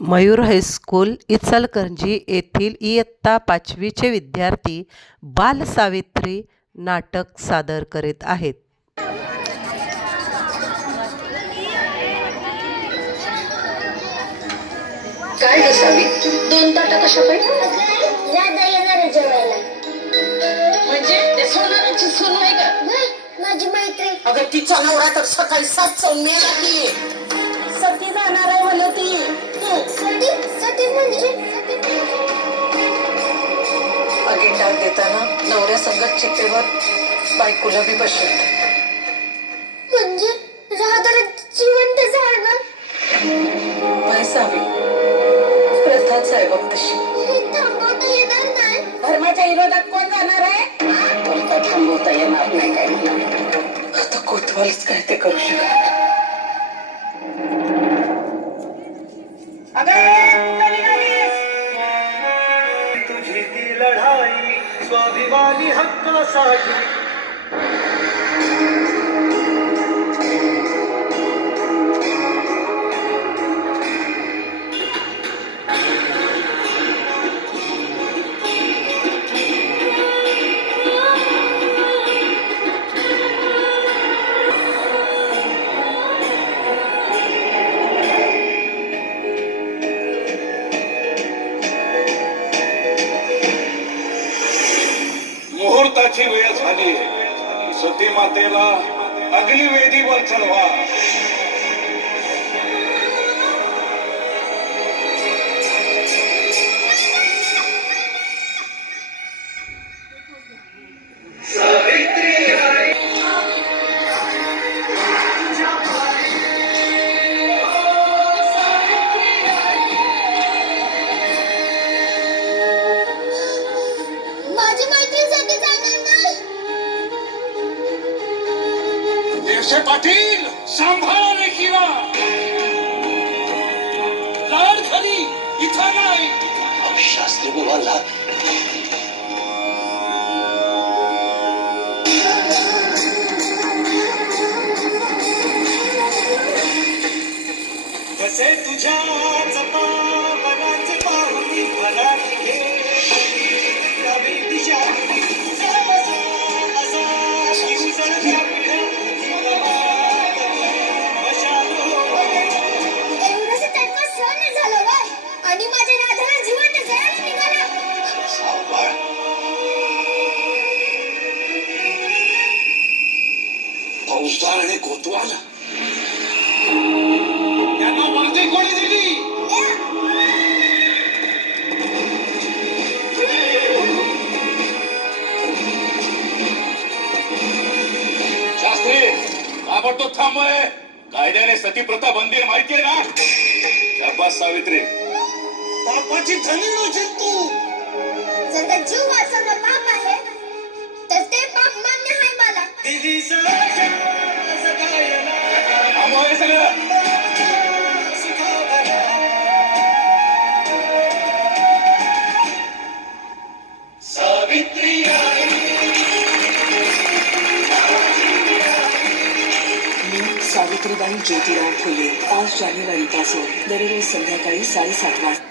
Mayur high school Ichalkaranji येथील इयत्ता 5वीचे विद्यार्थी बालसावित्री नाटक सादर करीत आहेत. काय ग सावी, 2 ताटं कशा पाहिजे? राधा येणार आहे जेवायला. म्हणजे ते सोनाराची सून आहे का? माझी मैत्रीण. अगं तिचा नवरा तर सकाळी 7 मेला की सती जाणार आहे मला ती. सटी सटी म्हणजे अगेंडा देताना नवऱ्या संगत चितेवर बायकोला बी बसवत. म्हणजे राधाला जिवंत जाळणार. नाही सावी, प्रथाच आहे बघ तशी. हे थांबवता येणार नाही. धर्माच्या विरोधात कोण जाणार आहे? तुला काय थांबवता येणार नाही काय म्हणा. आता कोतवालच काय ते करू शकत. तुझी ती लढाई स्वाभिमानी हक्कासाठी. मुहूर्ताची वेळ झाली. सती मातेला अग्निवेदीवर चढवा. माझी मैत्रीसाठी जाणार नाही. देवसे पाटील, सांभाळा लेकीला. लाड झाली इथं नाही. शास्त्री बुवाला कसे तुझ्या जपा मनाचे पाहुणी मनात घे. नवी दिशा एवढंच त्यांना सहन नाही झालं बाय. आणि माझ्या राधाला जिवंत जाळायला निघाला. सांभाळ. फौजदार आणि कोतवाल त्यांना वर्दी कोणी दिली? शास्त्री, ताबडतोब थांबय. कायद्याने सती प्रथा बंदी आहे, माहिती आहे ना? शाबास सावित्री. पापाची धनी नसेल तू. जर का जीव वाचवणं पाप आहे तर ते पाप मान्य आहे मला. थांबव हे सगळं. सावित्री मी सावित्रीबाई ज्योतिराव फुले 5 जानेवारीपासून दररोज संध्याकाळी 7:30 वाजता